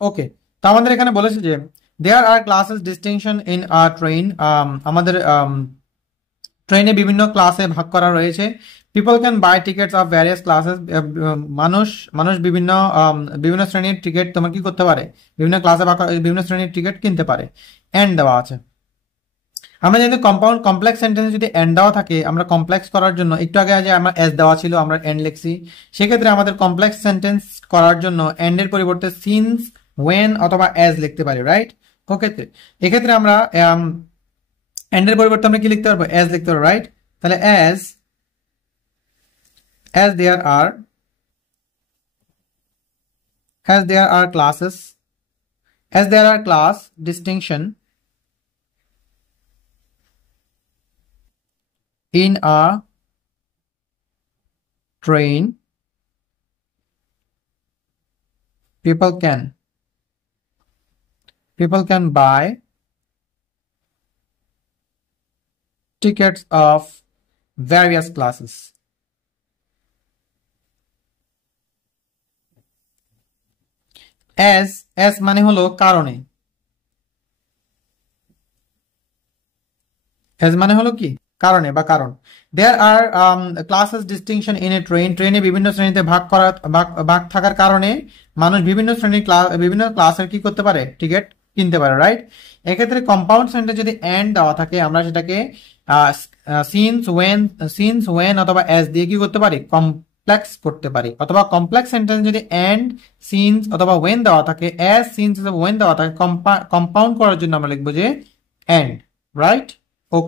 ওকে, তো আমাদের এখানে বলেছে যে there are classes distinction in a train. আমাদের ট্রেনে বিভিন্ন ক্লাসে ভাগ করা রয়েছে। People can buy tickets of various classes. মানুষ মানুষ বিভিন্ন বিভিন্ন শ্রেণীর টিকিট তোমার কি করতে পারে, বিভিন্ন ক্লাসে ভাগ বিভিন্ন শ্রেণীর টিকিট কিনতে পারে। এন্ড দেওয়া আছে। আমরা যদি কম্পাউন্ড কমপ্লেক্স সেন্টেন্স যদি এন্ড দেওয়া থাকে, আমরা কমপ্লেক্স করার জন্য একটু আগে যে আমরা এস দেওয়া ছিল আমরা এন্ড লিখছি, সেক্ষেত্রে আমাদের কমপ্লেক্স সেন্টেন্স করার জন্য এন্ড এর পরিবর্তে সিন্স, ওয়েন অথবা এজ লিখতে পারি, রাইট? ওকে, এক্ষেত্রে আমরা এন্ড এর পরিবর্তে আমরা কি লিখতে পারবো, এজ লিখতে পারবো, রাইট? তাহলে as there are as there are classes as there are class distinction in a train, people can buy tickets of various classes. as মানে হলো কারণে, as মানে হলো কি কারণে বা কারণ। There are classes distinction in a train, ট্রেনে বিভিন্ন শ্রেণীতে ভাগ করা ভাগ থাকার কারণে মানুষ বিভিন্ন শ্রেণীর বিভিন্ন ক্লাসের কি করতে পারে, টিকিট কিনতে পারে, রাইট? এক্ষেত্রে কম্পাউন্ড সেন্টেন্স যদি এন্ড দেওয়া থাকে আমরা সেটাকে সিন্স ওয়েন অথবা এস দিয়ে কি করতে পারি, কমপ্লেক্স করতে পারি। অথবা কমপ্লেক্স সেন্টেন্স যদি এন্ড, সিন্স অথবা ওয়েন দেওয়া থাকে, এস, সিন্স অথবা ওয়েন দেওয়া থাকে, কম্পাউন্ড করার জন্য আমরা লিখবো যে এন্ড, রাইট?